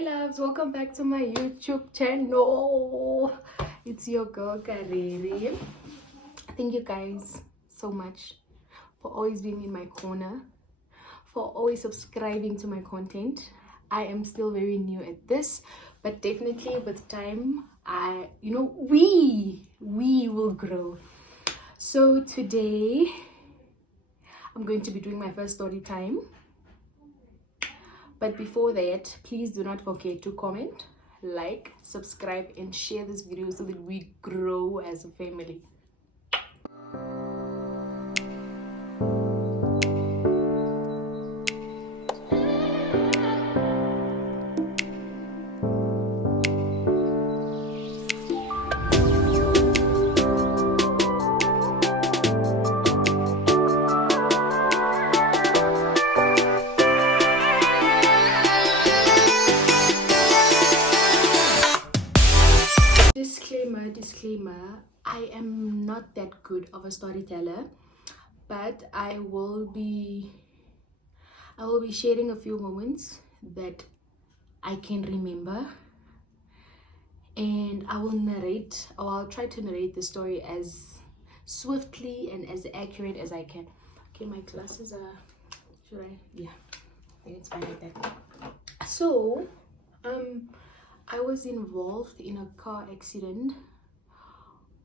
loves, welcome back to my YouTube channel. It's your girl Kareri. Thank you guys so much for always being in my corner, for always subscribing to my content. I am still very new at this, but definitely with time we will grow. So today I'm going to be doing my first story time. But before that, please do not forget to comment, like, subscribe, and share this video so that we grow as a family. Disclaimer, I am not that good of a storyteller, but I will be sharing a few moments that I can remember, and I will narrate, or I'll try to narrate the story as swiftly and as accurate as I can. Okay, my glasses are, should I? Yeah, I think it's fine like that. So I was involved in a car accident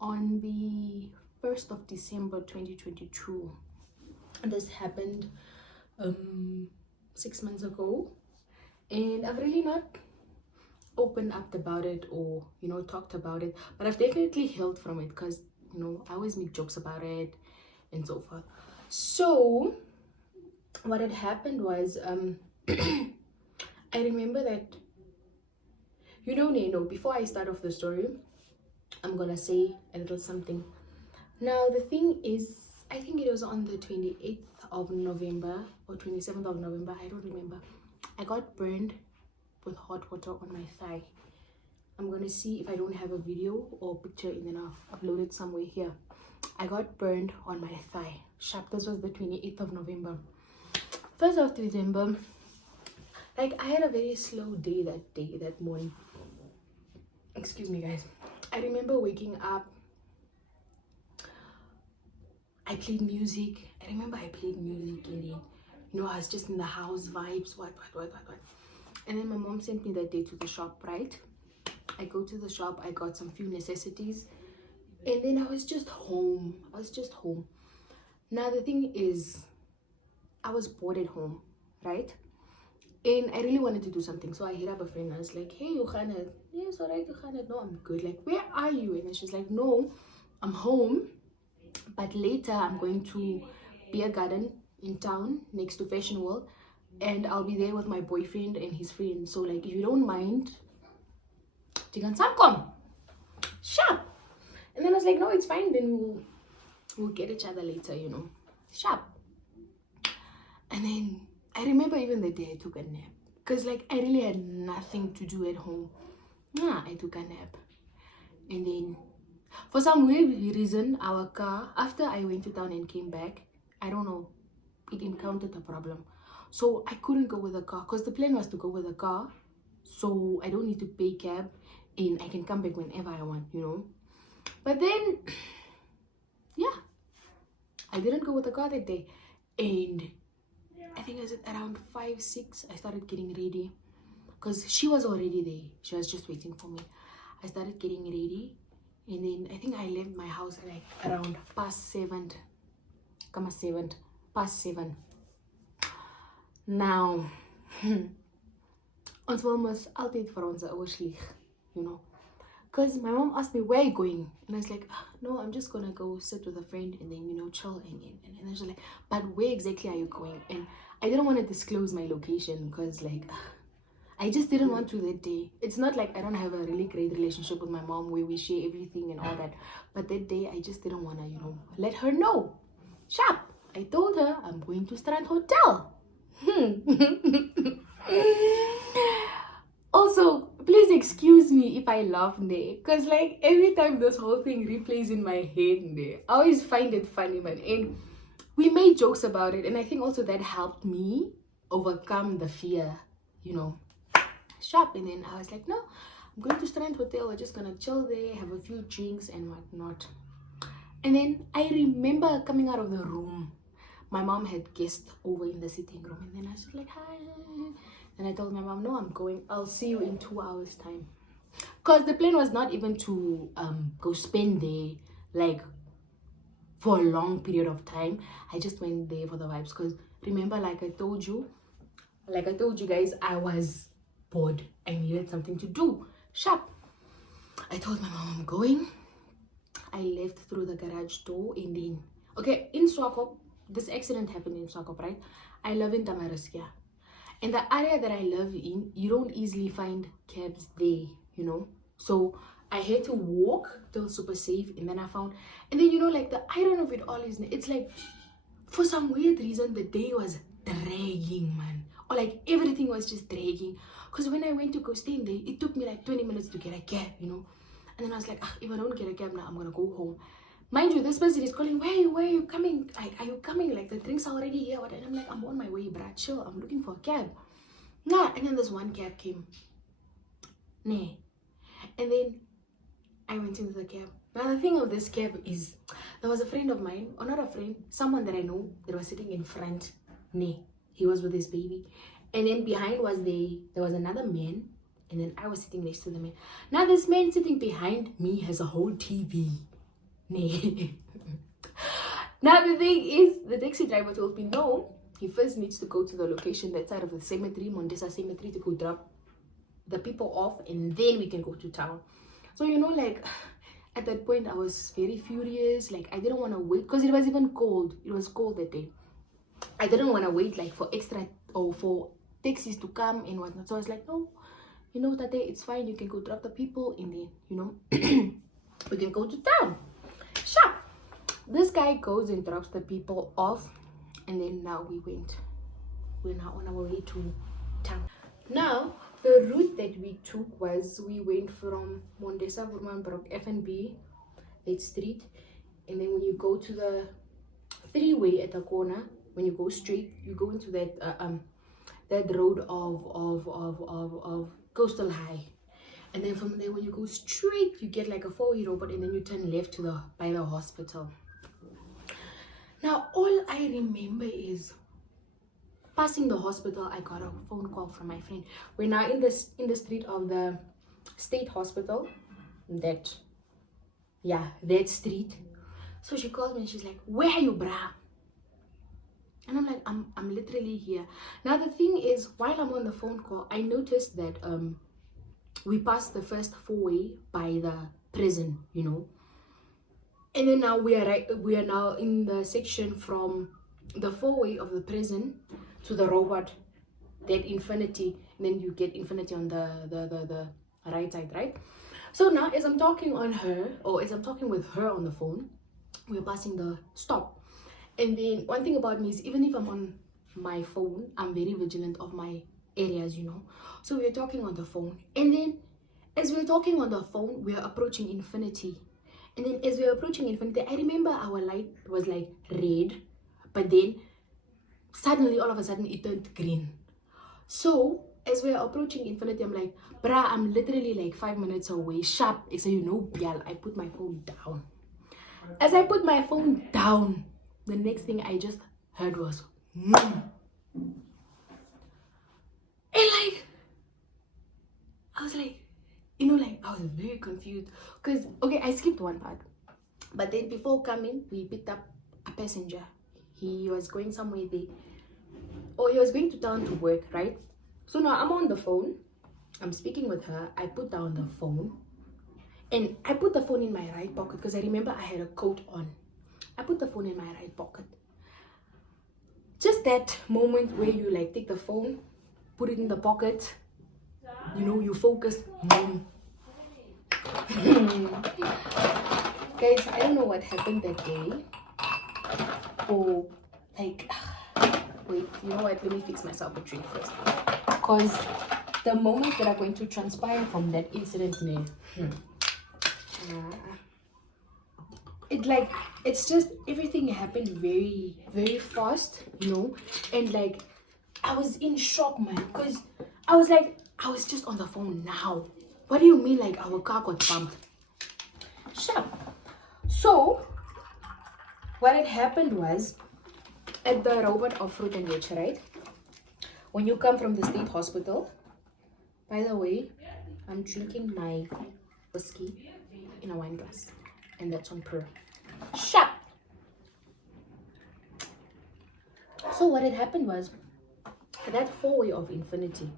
on the 1st of December 2022. This happened 6 months ago, and I've really not opened up about it or talked about it, but I've definitely healed from it because I always make jokes about it and so forth. So what had happened was I remember that before I start off the story, I'm gonna say a little something. Now the thing is, I think it was on the 28th of November or 27th of November, I don't remember. I got burned with hot water on my thigh. I'm gonna see if I don't have a video or picture, and then I'll upload it somewhere here. I got burned on my thigh. Sharp. This was the 28th of November. 1st of December, like, I had a very slow day that morning. Excuse me, guys. I remember waking up. I played music. I remember I played music, and then I was just in the house vibes, what. And then my mom sent me that day to the shop, right? I go to the shop, I got some few necessities, and then I was just home. Now the thing is, I was bored at home, right? And I really wanted to do something, so I hit up a friend. I was like, hey, Johanna. Yes, all right, Johanna. No, I'm good. Like, where are you? And then she's like, no, I'm home, but later I'm going to beer garden in town next to Fashion World, and I'll be there with my boyfriend and his friend. So, like, if you don't mind, you can come. Sharp. And then I was like, no, it's fine. Then we'll get each other later, Sharp. And then I remember even the day I took a nap, because like I really had nothing to do at home. I took a nap, and then for some weird reason, our car, after I went to town and came back, I don't know, it encountered a problem. So I couldn't go with the car, because the plan was to go with the car, so I don't need to pay cab and I can come back whenever I want, But then, yeah, I didn't go with the car that day, and I think it was around 5, 6, I started getting ready, because she was already there. She was just waiting for me. I started getting ready, and then I think I left my house at like around past 7. Now, ons mom was altyd vir ons 'n ouerslieg, because my mom asked me, where are you going? And I was like, no, I'm just gonna go sit with a friend and then chill, and she's like, but where exactly are you going? And I didn't want to disclose my location, because like I just didn't want to that day. It's not like I don't have a really great relationship with my mom where we share everything and all that, but that day I just didn't want to let her know. Sharp. I told her I'm going to Strand Hotel. Also, please excuse me if I laugh there, because like every time this whole thing replays in my head there, I always find it funny, man. And we made jokes about it, and I think also that helped me overcome the fear, Sharp. And then I was like, no, I'm going to Strand Hotel. We're just gonna chill there, have a few drinks and whatnot. And then I remember coming out of the room. My mom had guests over in the sitting room, and then I was like, hi. And I told my mom, no, I'm going. I'll see you in 2 hours time. Because the plan was not even to go spend there like for a long period of time. I just went there for the vibes. Because remember, like I told you guys, I was bored. I needed something to do. Sharp. I told my mom I'm going. I left through the garage door, and then okay, in Swakop, this accident happened in Swakop, right? I live in Tamariskia. And the area that I live in, you don't easily find cabs there, you know. So I had to walk till super safe, and then I found, and then you know, like the iron of it all is, it's like for some weird reason the day was dragging, man, or like everything was just dragging. Because when I went to go stay in there, it took me like 20 minutes to get a cab, you know. And then I was like, if I don't get a cab now, I'm gonna go home. Mind you, this person is calling, where are you coming? Like, are you coming? Like, the drinks are already here. And I'm like, I'm on my way, bruh, chill. I'm looking for a cab. Nah, and then this one cab came. Nah. And then I went into the cab. Now, the thing of this cab is, there was a friend of mine, or not a friend, someone that I know that was sitting in front. Nah. He was with his baby. And then behind was there was another man. And then I was sitting next to the man. Now, this man sitting behind me has a whole TV. Now the thing is, the taxi driver told me no, he first needs to go to the location that side of the cemetery, Mondesa Cemetery, to go drop the people off, and then we can go to town. So you know, like at that point I was very furious. Like I didn't want to wait because it was even cold. It was cold that day. I didn't want to wait like for extra or for taxis to come and whatnot. So I was like, no, you know, that day it's fine, you can go drop the people in there, you know. We can go to town. Sharp. This guy goes and drops the people off, and then now we're now on our way to town. Now the route that we took was, we went from Mondesa Vurmanbrok FNB, that street, and then when you go to the freeway at the corner, when you go straight, you go into that that road of Coastal High. And then from there, when you go straight, you get like a 4-way robot, and then you turn left to by the hospital. Now, all I remember is passing the hospital, I got a phone call from my friend. We're now in the street of the state hospital. That street. So she calls me and she's like, where are you, brah? And I'm like, I'm literally here. Now the thing is, while I'm on the phone call, I noticed that we passed the first 4-way by the prison, you know. And then now we are now in the section from the 4-way of the prison to the robot, that infinity, and then you get infinity on the right side, right? So now as I'm talking with her on the phone, we're passing the stop. And then one thing about me is, even if I'm on my phone, I'm very vigilant of my areas, you know. So we're talking on the phone, and then as we're talking on the phone, we're approaching infinity. And then as we're approaching infinity, I remember our light was like red, but then suddenly, all of a sudden, it turned green. So as we're approaching infinity, I'm like, bruh, I'm literally like 5 minutes away. Sharp. So you know, Bial, I put my phone down. As I put my phone down, the next thing I just heard was, and like, I was like, you know, like, I was very confused. Because, okay, I skipped one part. But then before coming, we picked up a passenger. He was going somewhere there. Or he was going to town to work, right? So now I'm on the phone. I'm speaking with her. I put down the phone. And I put the phone in my right pocket because I remember I had a coat on. I put the phone in my right pocket. Just that moment where you like take the phone, put it in the pocket, you know, you focus. Guys, I don't know what happened that day. Or like, wait, you know what? Let me fix myself a drink first. Because the moments that are going to transpire from that incident, it's just everything happened very, very fast, you know. And like, I was in shock, man, because I was like, I was just on the phone now. What do you mean like our car got bumped? Shut up. So what had happened was, at the robot of fruit and veg, right? When you come from the state hospital, by the way, I'm drinking my whiskey in a wine glass, and that's on prayer. Shut. So what had happened was, that four-way of infinity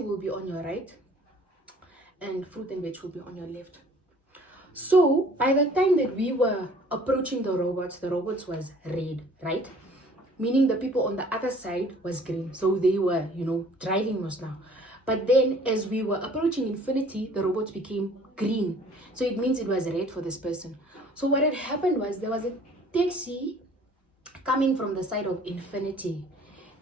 will be on your right, and fruit and veg will be on your left. So by the time that we were approaching the robots was red, right? Meaning the people on the other side was green. So they were, driving us now. But then as we were approaching infinity, the robots became green. So it means it was red for this person. So what had happened was, there was a taxi coming from the side of infinity,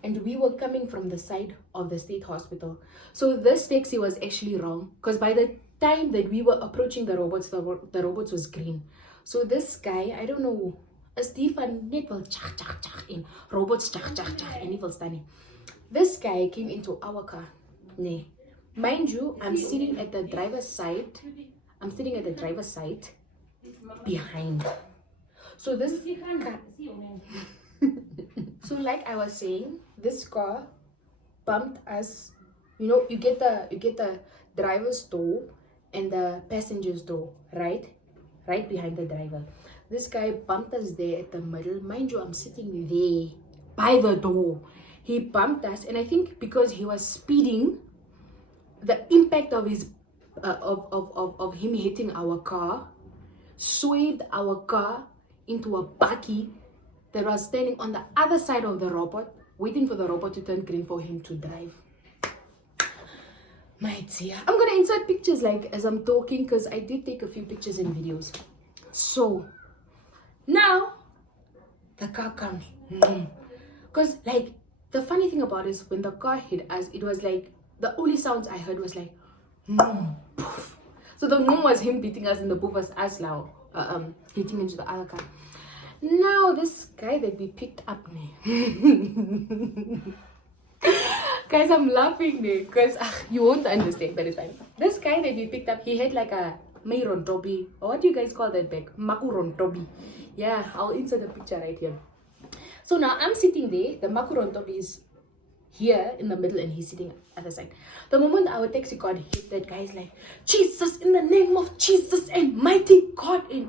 and we were coming from the side of the state hospital. So this taxi was actually wrong, because by the time that we were approaching the robots was green. So this guy, I don't know, Stefan net wil chak in robots chak en nie wil staan nie. This guy came into our car. Nee. Mind you, I'm sitting at the driver's side. Behind. So this car, so like I was saying, this car bumped us. You get the driver's door and the passenger's door, right behind the driver. This guy bumped us there at the middle. Mind you, I'm sitting there by the door. He bumped us, and I think because he was speeding, the impact of his of him hitting our car swerved our car into a bakkie that was standing on the other side of the robot, waiting for the robot to turn green for him to drive. My dear, I'm gonna insert pictures like as I'm talking, because I did take a few pictures and videos. So now the car comes, because like the funny thing about it is, when the car hit us, it was like the only sounds I heard was like poof. So the was him beating us, and the poof was us now hitting into the other car. Now this guy that we picked up, guys, I'm laughing because you won't understand by the time. This guy that we picked up, he had like a Mayron Toby, or what do you guys call that bag? Makuron Toby. Yeah, I'll insert the picture right here. So now I'm sitting there, the Makuron Toby is here in the middle, and he's sitting at the side. The moment our taxi got hit, that guy is like, Jesus, in the name of Jesus and mighty God. And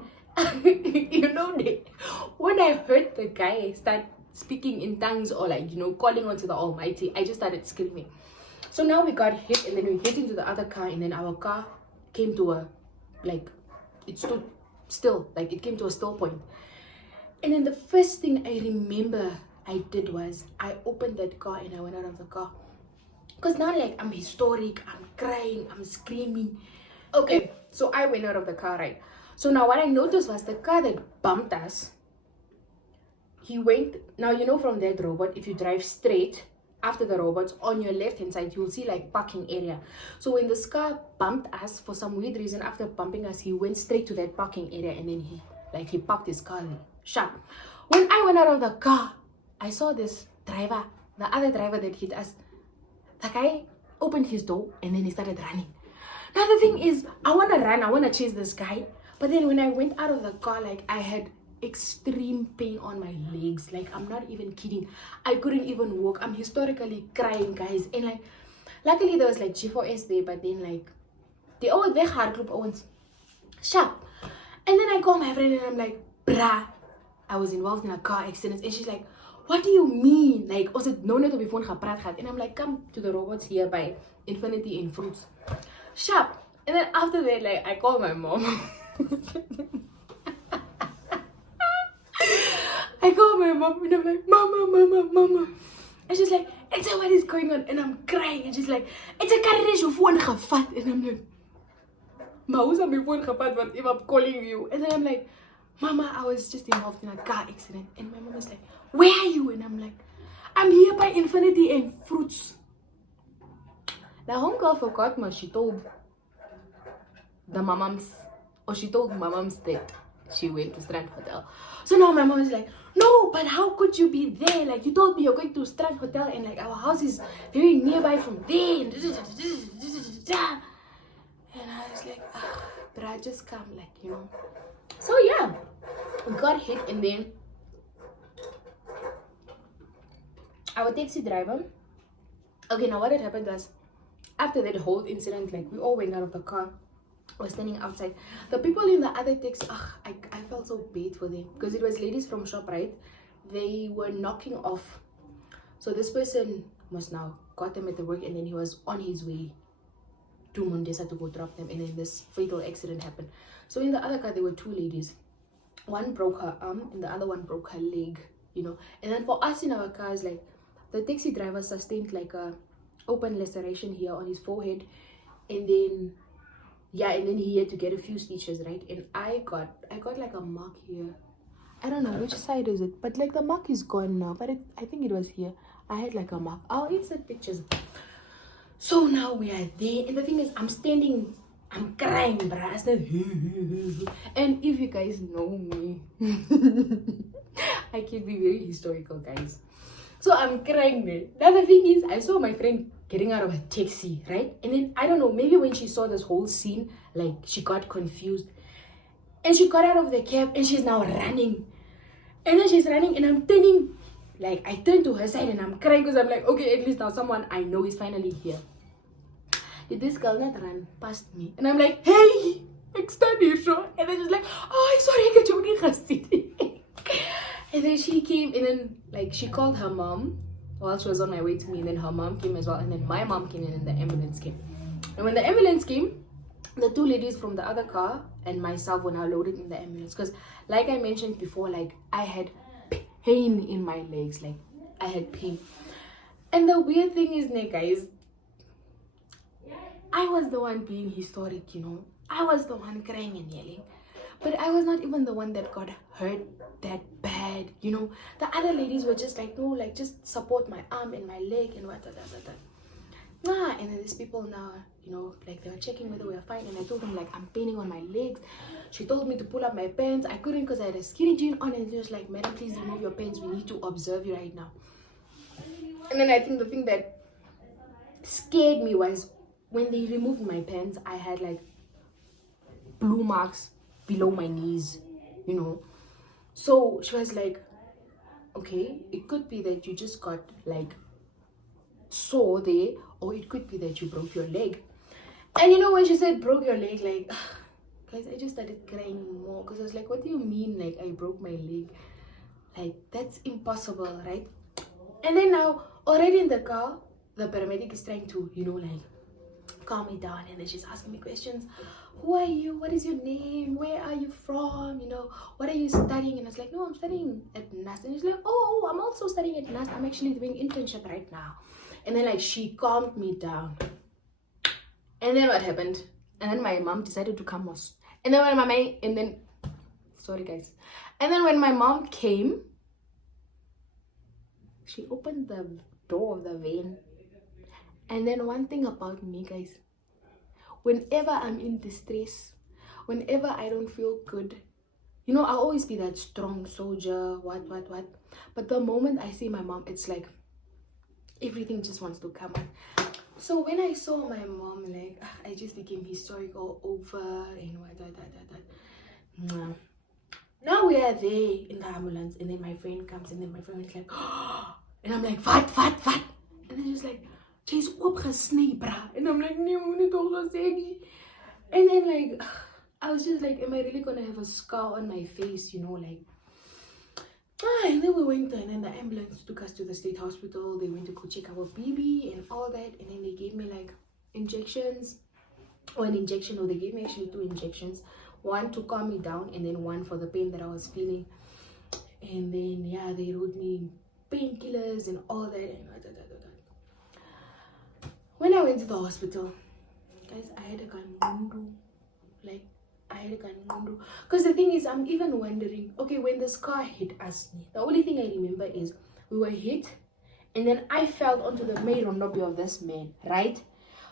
when I heard the guy start speaking in tongues, or like, calling onto the Almighty, I just started screaming. So now we got hit, and then we hit into the other car, and then our car came to a, like, it stood still, like it came to a still point. And then the first thing I remember I did was, I opened that car and I went out of the car. Because now, like, I'm historic, I'm crying, I'm screaming. Okay, so I went out of the car, right? So now what I noticed was, the car that bumped us, he went, now from that robot, if you drive straight after the robots, on your left hand side, you'll see like parking area. So when this car bumped us, for some weird reason, after bumping us, he went straight to that parking area, and then he parked his car sharp. When I went out of the car, I saw this driver, the other driver that hit us. The guy opened his door, and then he started running. Now the thing is, I want to run, I want to chase this guy. But then when I went out of the car, like, I had extreme pain on my legs. Like, I'm not even kidding. I couldn't even walk. I'm historically crying, guys. And like, luckily there was like G4S there, but then like, they all their hard group owns sharp. And then I call my friend, and I'm like, bruh, I was involved in a car accident. And she's like, what do you mean? Like, also no need to be phone gepraat gaat. And I'm like, come to the robots here by Infinity in Fruits. Sharp. And then after that, like, I call my mom. I call my mom, and I'm like, mama. And she's like, it's what is going on? And I'm crying, and she's like, it's a carriage of phone gevat. And I'm like, ma, who's on my phone gevat? But if I'm calling you. And then I'm like, mama, I was just involved in a car accident. And my mom was like, where are you? And I'm like, I'm here by Infinity and Fruits. The homegirl forgot, she told the mamams, or she told my mom's that she went to Strand Hotel. So now my mom is like, no, but how could you be there? Like, you told me you're going to Strand Hotel and like our house is very nearby from there. And I was like, but I just come, like, you know. So yeah, we got hit, and then our taxi driver. Okay, now what had happened was, after that whole incident, like, we all went out of the car. We were standing outside. The people in the other taxi, I felt so bad for them, because it was ladies from ShopRite. They were knocking off. So this person must now got them at the work, and then he was on his way to Mundesa to go drop them, and then this fatal accident happened. So in the other car there were two ladies. One broke her arm and the other one broke her leg, you know. And then for us in our cars, like, the taxi driver sustained like a open laceration here on his forehead, and then and then he had to get a few stitches, right? And I got like a mark here. I don't know which side is it, but like the mark is gone now, but I think it was here. I had like a mark. I'll insert pictures. So now we are there, and the thing is, I'm standing, I'm crying, bruh. And if you guys know me, I can be very historical, guys. So I'm crying there. The other thing is, I saw my friend getting out of a taxi, right? And then, I don't know, maybe when she saw this whole scene, like, she got confused. And she got out of the cab, and she's now running. And then she's running, and I'm turning, like, I turn to her side, and I'm crying, because I'm like, okay, at least now someone I know is finally here. Did this girl not run past me? And I'm like, hey, extend your show. And then she's like, oh, sorry, I got you. And then she came, and then, like, she called her mom while she was on my way to me, and then her mom came as well, and then my mom came in, and the ambulance came. And when the ambulance came, the two ladies from the other car and myself were now loaded in the ambulance, because, like I mentioned before, like, I had pain in my legs, like, I had pain. And the weird thing is, guys, I was the one being historic, you know. I was the one crying and yelling, but I was not even the one that got hurt that bad, you know. The other ladies were just like, no, like, just support my arm and my leg and what. And then these people now, you know, like, they were checking whether we were fine, and I told them, like, I'm paining on my legs. She told me to pull up my pants. I couldn't, because I had a skinny jean on, and she was like, madam, please remove your pants, we need to observe you right now. And then I think the thing that scared me was, when they removed my pants, I had like blue marks below my knees, you know. So she was like, okay, it could be that you just got like sore there, or it could be that you broke your leg. And you know, when she said broke your leg, like, guys, I just started crying more, because I was like, what do you mean, like, I broke my leg? Like, that's impossible, right? And then now, already in the car, the paramedic is trying to, you know, like, calm me down, and then she's asking me questions. Who are you? What is your name? Where are you from? You know, what are you studying? And I was like, no, I'm studying at NAS. And she's like, oh, I'm also studying at NAS. I'm actually doing internship right now. And then, like, she calmed me down. And then what happened? And then my mom decided to come us. And then sorry guys. And then when my mom came, she opened the door of the van. And then one thing about me, guys, whenever I'm in distress, whenever I don't feel good, you know, I'll always be that strong soldier, what. But the moment I see my mom, it's like everything just wants to come out. So when I saw my mom, like, I just became historical over and what. Now we are there in the ambulance, and then my friend comes, and then my friend is like, oh, and I'm like, what? And then she's like, she's opgesnee, bruh. And I'm like, nee, moet toch zo zeggen. And then, like, I was just like, am I really gonna have a scar on my face, you know, like. And then we went, and then the ambulance took us to the state hospital. They went to go check our baby and all that, and then they gave me like injections, or an injection, or they gave me actually 2 injections, one to calm me down, and then one for the pain that I was feeling. And then, yeah, they wrote me painkillers and all that, and when I went to the hospital, guys, I had a gangundu. Like, I had a gangundu. Because the thing is, I'm even wondering, okay, when this car hit us, the only thing I remember is we were hit, and then I fell onto the main rondobi of this man, right?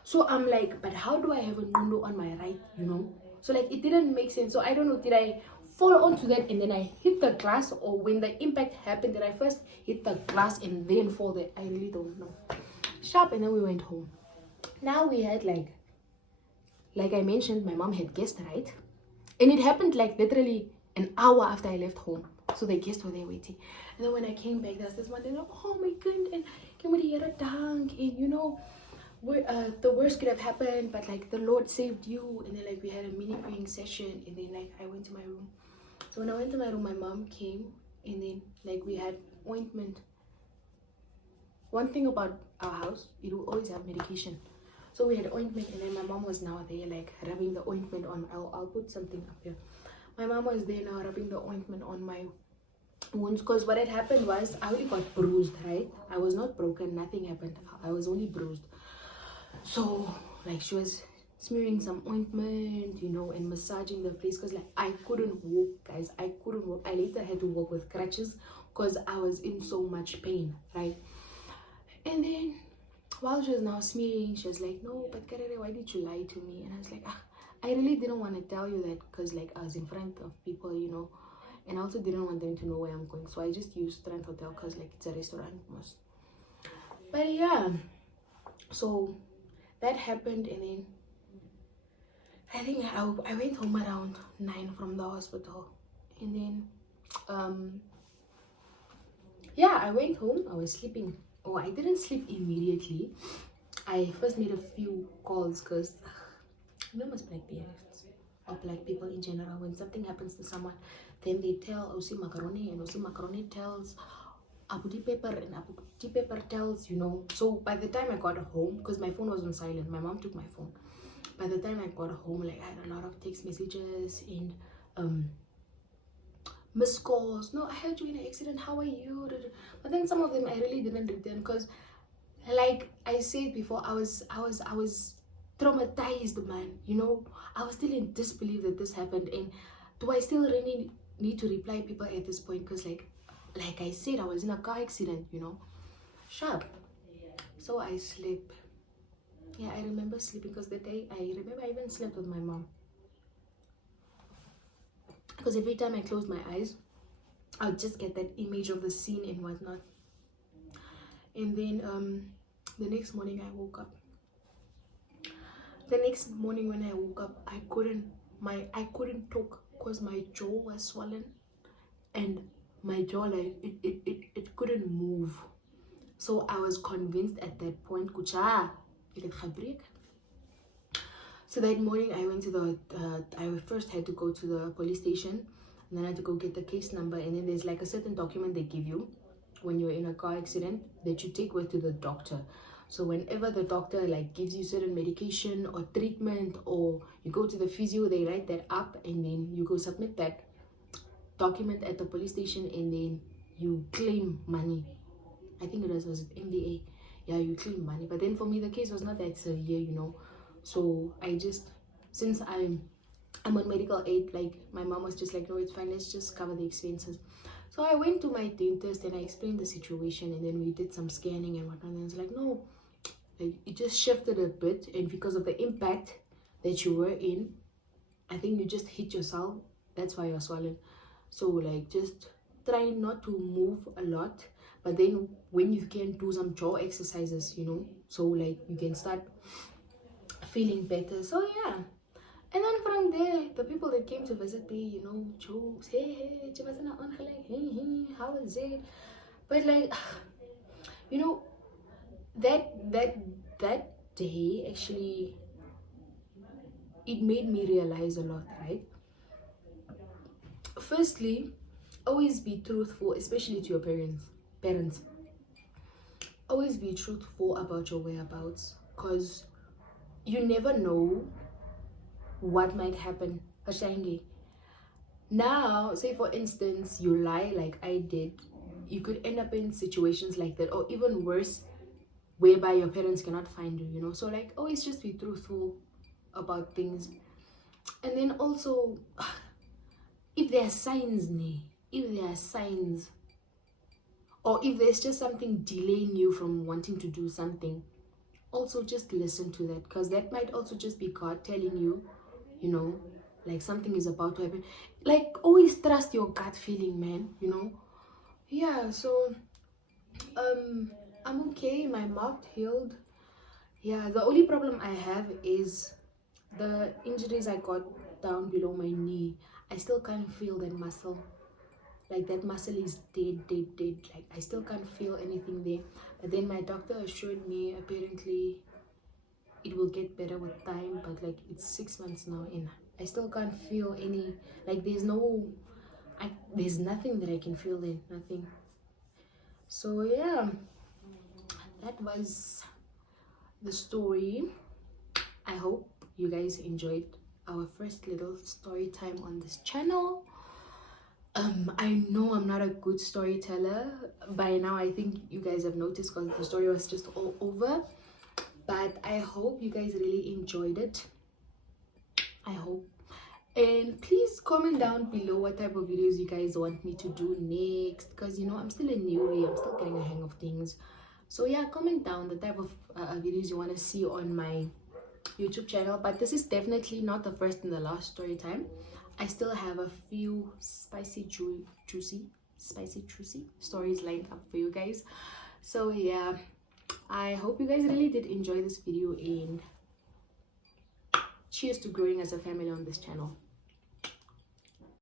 So I'm like, but how do I have a nundu on my right, you know? So like, it didn't make sense. So I don't know, did I fall onto that and then I hit the glass, or when the impact happened that I first hit the glass and then fall there. I really don't know. Sharp. And then we went home. Now we had like I mentioned, my mom had guests, right? And it happened like literally an hour after I left home. So the guests were there waiting. And then when I came back, there's this one, they're like, oh my god, and can we hear a dunk? And you know, the worst could have happened, but like the Lord saved you. And then like we had a mini praying session, and then like I went to my room. So when I went to my room, my mom came, and then like we had ointment. One thing about our house, it will always have medication. So we had ointment, and then my mom was now there like rubbing the ointment on. I'll put something up here. My mom was there now rubbing the ointment on my wounds, because what had happened was I only got bruised, right? I was not broken, nothing happened. I was only bruised. So like she was smearing some ointment, you know, and massaging the place, because like I couldn't walk, guys. I couldn't walk. I later had to walk with crutches because I was in so much pain, right? And then while she was now smearing, she was like, no, but Karere, why did you lie to me? And I was like, I really didn't want to tell you that, because like I was in front of people, you know, and I also didn't want them to know where I'm going. So I just used Strand Hotel because like it's a restaurant most. But yeah, so that happened, and then I think I went home around 9 from the hospital. And then yeah, I went home. I was sleeping. Oh, I didn't sleep immediately. I first made a few calls, because you know, most black parents or black people in general, when something happens to someone, then they tell Osi Macaroni, and Osi Macaroni tells Abuti Pepper, and Abuti Pepper tells, you know. So by the time I got home, because my phone was on silent, my mom took my phone. By the time I got home, like I had a lot of text messages and missed calls. No, I heard you in an accident, how are you? But then some of them I really didn't return, because like I said before, I was traumatized, man. You know, I was still in disbelief that this happened. And do I still really need to reply people at this point? Because like I said, I was in a car accident, you know. Sharp. So I slept. Yeah, I remember sleeping, because the day I remember I even slept with my mom, because every time I closed my eyes, I would just get that image of the scene and whatnot. And then the next morning I woke up. The next morning when I woke up, I couldn't talk, because my jaw was swollen, and my jaw, like it couldn't move. So I was convinced at that point, kucha, so that morning I went to I first had to go to the police station, and then I had to go get the case number. And then there's like a certain document they give you when you're in a car accident that you take with to the doctor. So whenever the doctor like gives you certain medication or treatment, or you go to the physio, they write that up, and then you go submit that document at the police station, and then you claim money. I think it was MDA. Yeah, you claim money. But then for me, the case was not that severe, you know. So I just, since I'm on medical aid, like my mom was just like, no, it's fine, let's just cover the expenses. So I went to my dentist and I explained the situation, and then we did some scanning and whatnot. And it's like, no, like, it just shifted a bit, and because of the impact that you were in, I think you just hit yourself. That's why you're swollen. So like, just try not to move a lot, but then when you can do some jaw exercises, you know, so like you can start feeling better. So yeah. And then from there, the people that came to visit me, you know, jokes, hey, hey, how is it? But like, you know, that day actually, it made me realize a lot, right? Firstly, always be truthful, especially to your parents. Always be truthful about your whereabouts, because you never know what might happen. Now, say for instance, you lie like I did, you could end up in situations like that, or even worse, whereby your parents cannot find you, you know. So like, always just be truthful about things. And then also, if there are signs, or if there's just something delaying you from wanting to do something, also just listen to that, because that might also just be God telling you, you know, like something is about to happen. Like, always trust your gut feeling, man, you know. Yeah, so I'm okay. My mouth healed. Yeah, the only problem I have is the injuries I got down below my knee. I still can't feel that muscle. Like, that muscle is dead, dead, dead. Like, I still can't feel anything there. But then my doctor assured me apparently it will get better with time, but like, it's 6 months now and I still can't feel any, like, there's nothing that I can feel there, nothing. So yeah, that was the story. I hope you guys enjoyed our first little story time on this channel. I know I'm not a good storyteller by now. I think you guys have noticed because the story was just all over, but I hope you guys really enjoyed it. I hope. And please comment down below what type of videos you guys want me to do next, because you know I'm still a newbie, I'm still getting a hang of things. So yeah, comment down the type of videos you want to see on my YouTube channel. But this is definitely not the first and the last story time. I still have a few spicy juicy stories lined up for you guys. So yeah, I hope you guys really did enjoy this video, and cheers to growing as a family on this channel.